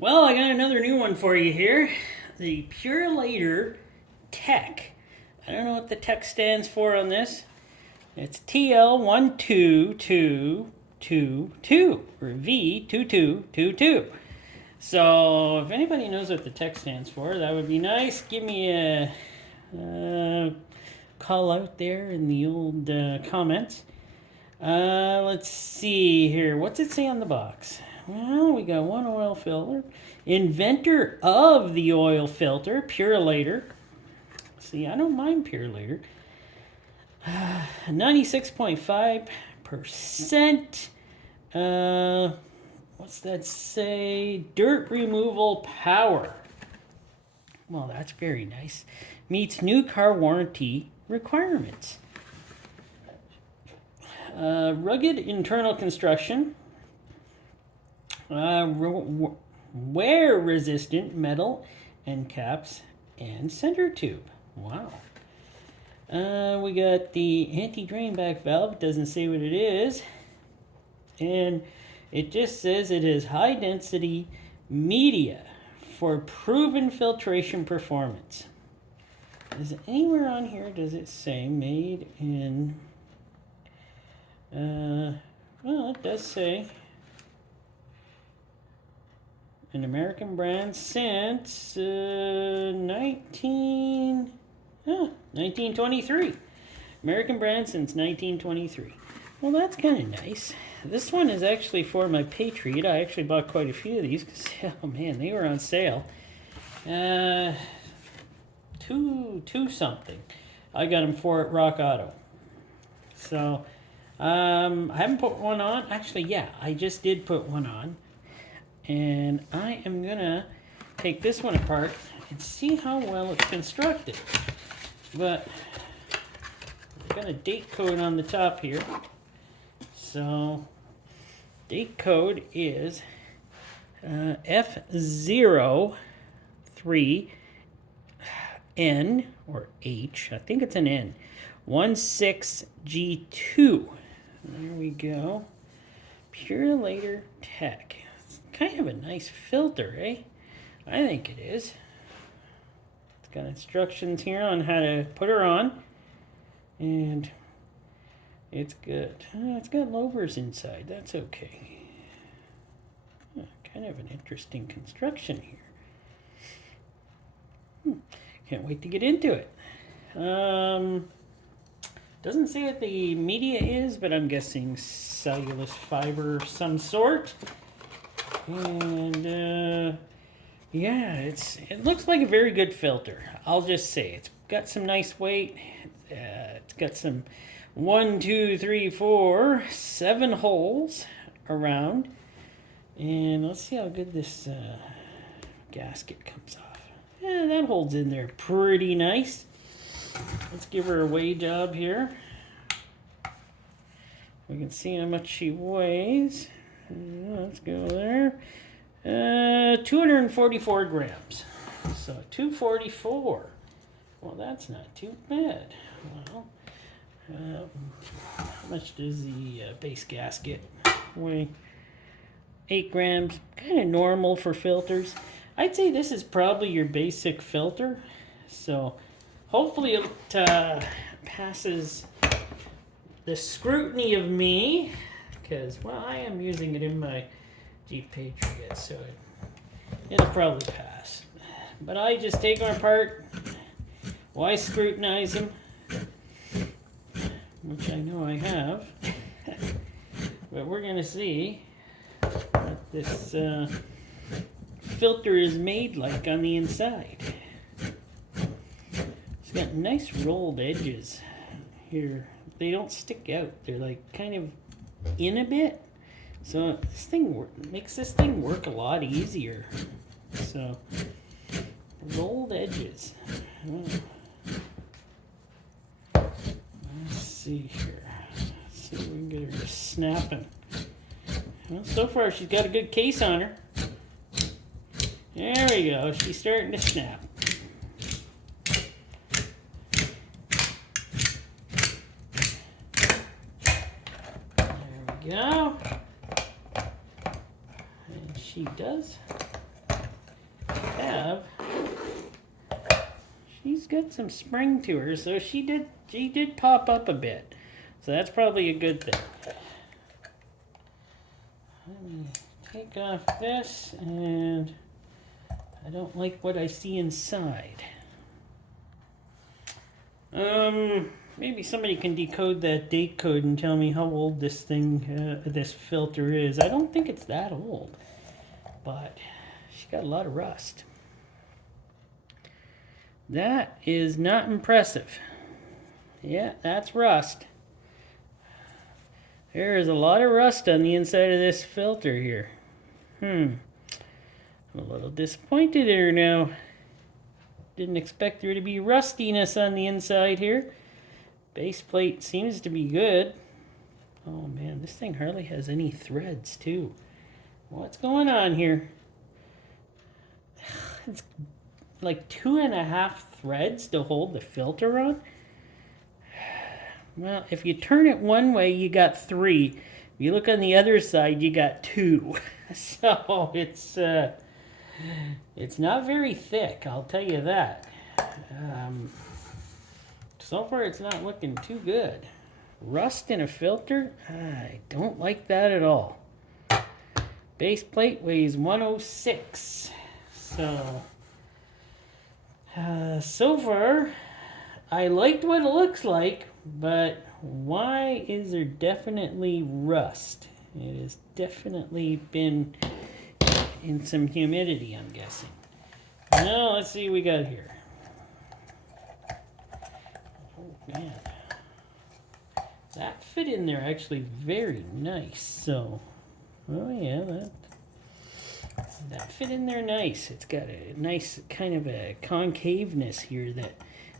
Well, I got another new one for you here. The Purolator Tech. I don't know what the tech stands for on this. It's TL12222 or V2222. So if anybody knows what the tech stands for, that would be nice. Give me a call out there in the old comments. Let's see here. What's it say on the box? Well, we got one oil filter. Inventor of the oil filter, Purolator. See, I don't mind Purolator. 96.5%. What's that say? Dirt removal power. Well, that's very nice. Meets new car warranty requirements. Rugged internal construction. Wear resistant metal end caps and center tube. Wow. We got the anti-drain back valve. Doesn't say what it is. And it just says it is high density media for proven filtration performance. Is it anywhere on here does it say made in well, it does say an American brand since 1923. American brand since 1923. Well, that's kind of nice. This one is actually for my Patriot. I actually bought quite a few of these because, oh man, they were on sale. Two something. I got them for at Rockauto. So, I haven't put one on. Actually, yeah, I just did put one on. And I am going to take this one apart and see how well it's constructed. But I've got a date code on the top here. So, date code is F03N, or H, I think it's an N, 16G2. There we go. Purolator Tech. It's kind of a nice filter, eh? I think it is. It's got instructions here on how to put her on. And it's good. It's got louvers inside. That's okay. Kind of an interesting construction here. Can't wait to get into it. Doesn't say what the media is, but I'm guessing cellulose fiber of some sort. And yeah, it looks like a very good filter. I'll just say it's got some nice weight. It's got some 1, 2, 3, 4, 7 holes around. And let's see how good this gasket comes off. Yeah, that holds in there pretty nice. Let's give her a weigh job here. We can see how much she weighs. Let's go there. 244 grams. So 244. Well, that's not too bad. Well, how much does the base gasket weigh? 8 grams. Kind of normal for filters. I'd say this is probably your basic filter. So hopefully it passes the scrutiny of me, because, well, I am using it in my Jeep Patriot, so it'll probably pass. But I just take them apart. Why scrutinize them? Which I know I have. But we're going to see what this filter is made like on the inside. It's got nice rolled edges here. They don't stick out. They're like kind of in a bit. So this thing makes this thing work a lot easier. So rolled edges. Let's see here. Let's see if we can get her snapping. Well, so far she's got a good case on her. There we go. She's starting to snap. There we go. And she does have, she's got some spring to her, so she did pop up a bit. So that's probably a good thing. Let me take off this, and I don't like what I see inside. Maybe somebody can decode that date code and tell me how old this thing, this filter is. I don't think it's that old, but she got a lot of rust. That is not impressive. Yeah, that's rust. There is a lot of rust on the inside of this filter here. I'm a little disappointed in her now. Didn't expect there to be rustiness on the inside here. Base plate seems to be good. Oh man, this thing hardly has any threads too. What's going on here? It's like 2.5 threads to hold the filter on. Well, if you turn it one way, you got 3. If you look on the other side, you got 2. So it's not very thick, I'll tell you that. So far, it's not looking too good. Rust in a filter? I don't like that at all. Base plate weighs 106. So far, I liked what it looks like, but why is there definitely rust? It has definitely been in some humidity, I'm guessing. Now, let's see what we got here. Oh, man. That fit in there actually very nice. So, oh yeah, that fit in there nice. It's got a nice kind of a concaveness here that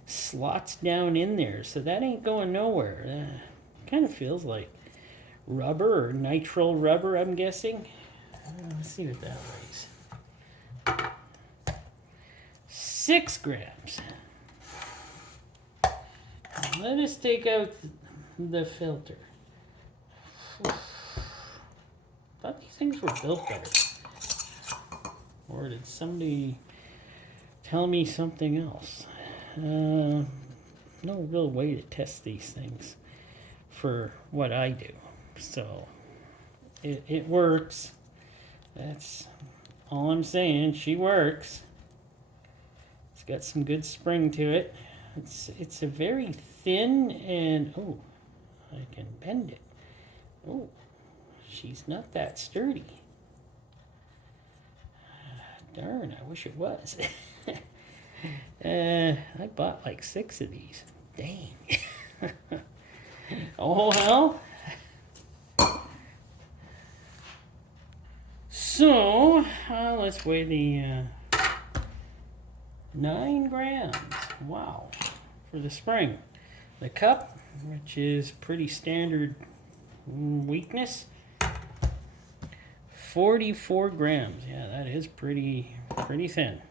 slots down in there, so that ain't going nowhere. Kind of feels like rubber or nitrile rubber, I'm guessing. Let's see what that weighs. 6 grams. Let us take out the filter. Thought these things were built better. Or did somebody tell me something else? No real way to test these things for what I do. So it works. That's all I'm saying. She works. It's got some good spring to it. It's a very thin and oh, I can bend it. Oh, she's not that sturdy. Darn, I wish it was. I bought like 6 of these. Dang. Oh well. So, let's weigh the 9 grams. Wow. For the spring. The cup, which is pretty standard weakness, 44 grams. Yeah, that is pretty thin.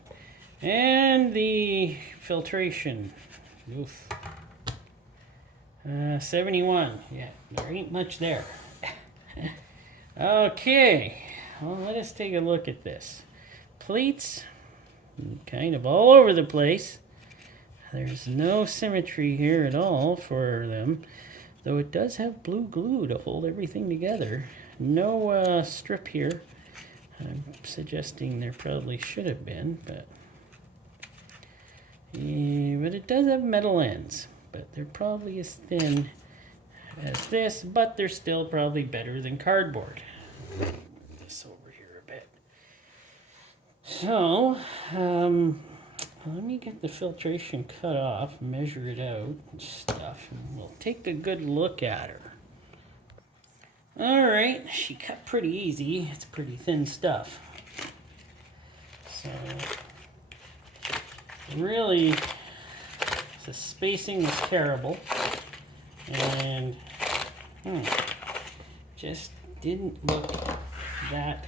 And the filtration, oof, 71. Yeah, there ain't much there. Okay, well, let us take a look at this. Plates, kind of all over the place. There's no symmetry here at all for them, though it does have blue glue to hold everything together. No strip here. I'm suggesting there probably should have been, but it does have metal ends. But they're probably as thin as this, but they're still probably better than cardboard. Move this over here a bit. So, let me get the filtration cut off, measure it out and stuff, and we'll take a good look at her. Alright, she cut pretty easy. It's pretty thin stuff. So, really, the spacing was terrible. And, just didn't look that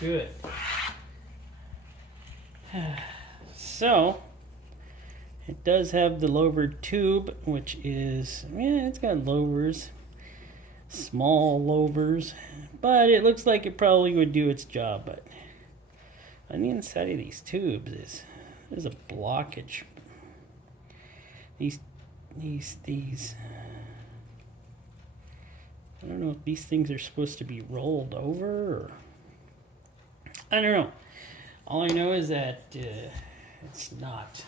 good. So, it does have the lowered tube, which is, yeah, it's got lowers, small lowers, but it looks like it probably would do its job. But on the inside of these tubes there's a blockage. These I don't know if these things are supposed to be rolled over or I don't know. All I know is that it's not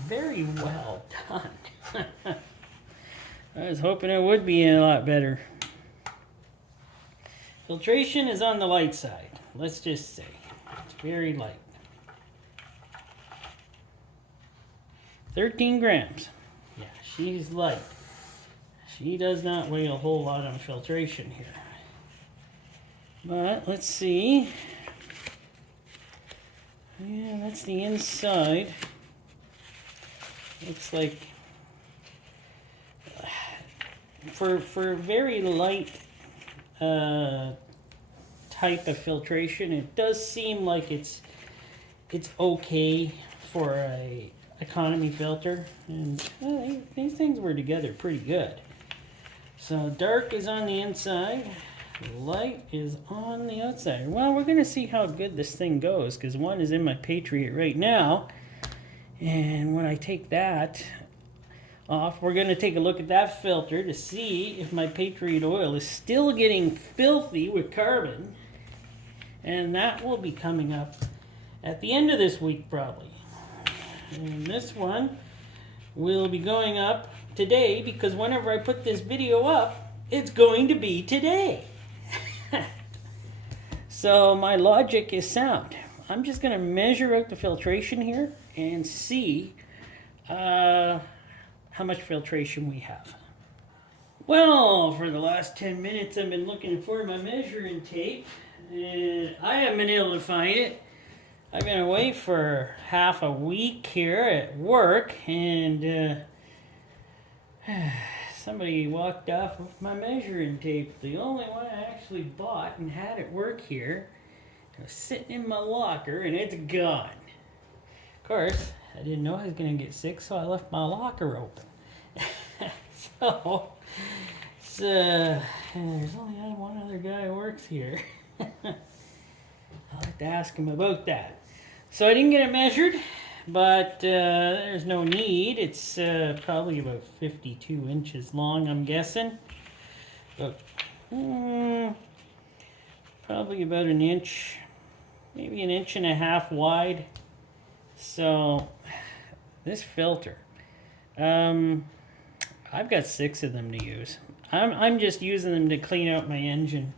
very well done. I was hoping it would be a lot better. Filtration is on the light side. Let's just say it's very light. 13 grams. Yeah, she's light. She does not weigh a whole lot on filtration here. But let's see. Yeah, that's the inside. Looks like for very light type of filtration, it does seem like it's okay for a economy filter, and these things were together pretty good. So dark is on the inside, light is on the outside. Well, we're going to see how good this thing goes, because one is in my Patriot right now, and when I take that off, we're going to take a look at that filter to see if my Patriot oil is still getting filthy with carbon, and that will be coming up at the end of this week probably. And this one will be going up today, because whenever I put this video up, it's going to be today. So my logic is sound. I'm just going to measure out the filtration here and see how much filtration we have. Well, for the last 10 minutes I've been looking for my measuring tape, and I haven't been able to find it. I've been away for half a week here at work, and somebody walked off with my measuring tape. The only one I actually bought and had at work here. It was sitting in my locker, and it's gone. Of course, I didn't know I was going to get sick, so I left my locker open. So there's only one other guy who works here. I'll have to ask him about that. So I didn't get it measured, but there's no need. It's probably about 52 inches long, I'm guessing. But, probably about an inch, maybe an inch and a half wide. So this filter, I've got 6 of them to use. I'm just using them to clean out my engine.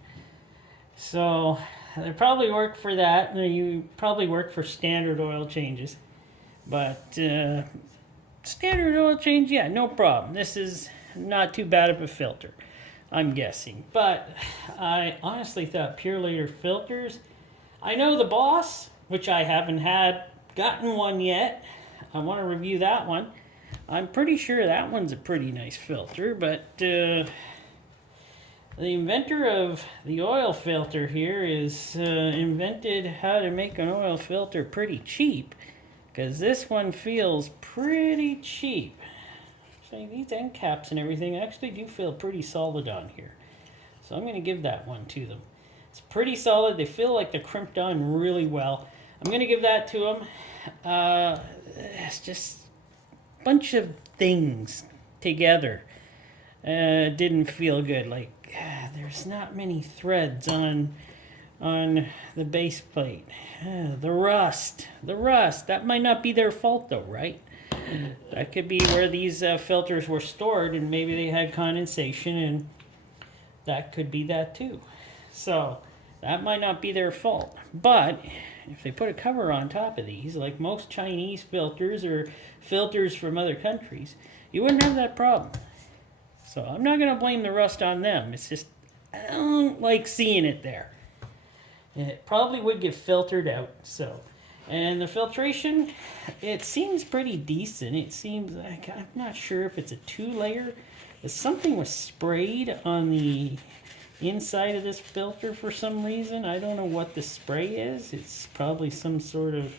So they probably work for that. You probably work for standard oil changes. But standard oil change, yeah, no problem. This is not too bad of a filter, I'm guessing. But I honestly thought Purolator filters, I know the Boss, which I haven't gotten one yet. I want to review that one. I'm pretty sure that one's a pretty nice filter, but the inventor of the oil filter here is invented how to make an oil filter pretty cheap, because this one feels pretty cheap. So these end caps and everything actually do feel pretty solid on here. So I'm going to give that one to them. It's pretty solid. They feel like they're crimped on really well. I'm going to give that to them. It's just a bunch of things together. Didn't feel good. Like there's not many threads on the base plate. The rust. That might not be their fault though, right? That could be where these filters were stored, and maybe they had condensation, and that could be that too. So that might not be their fault. But if they put a cover on top of these, like most Chinese filters or filters from other countries, you wouldn't have that problem. So I'm not going to blame the rust on them. It's just, I don't like seeing it there. It probably would get filtered out. So, and the filtration, it seems pretty decent. It seems like, I'm not sure if it's a 2-layer. Something was sprayed on the inside of this filter for some reason. I don't know what the spray is. It's probably some sort of,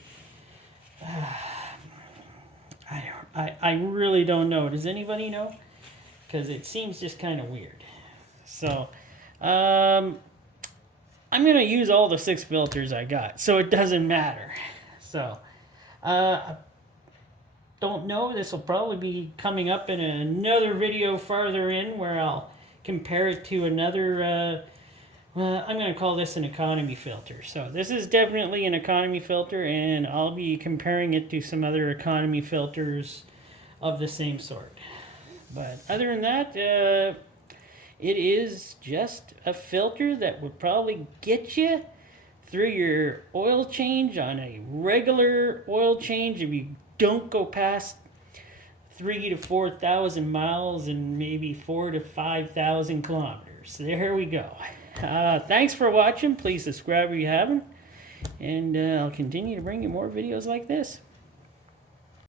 I really don't know. Does anybody know? Because it seems just kind of weird. So, I'm going to use all the 6 filters I got, so it doesn't matter. So, don't know. This will probably be coming up in another video farther in where I'll compare it to another. I'm going to call this an economy filter. So this is definitely an economy filter, and I'll be comparing it to some other economy filters of the same sort. But other than that, it is just a filter that would probably get you through your oil change on a regular oil change if you don't go past 3,000 to 4,000 miles and maybe 4,000 to 5,000 kilometers. There we go. Thanks for watching. Please subscribe if you haven't, and I'll continue to bring you more videos like this.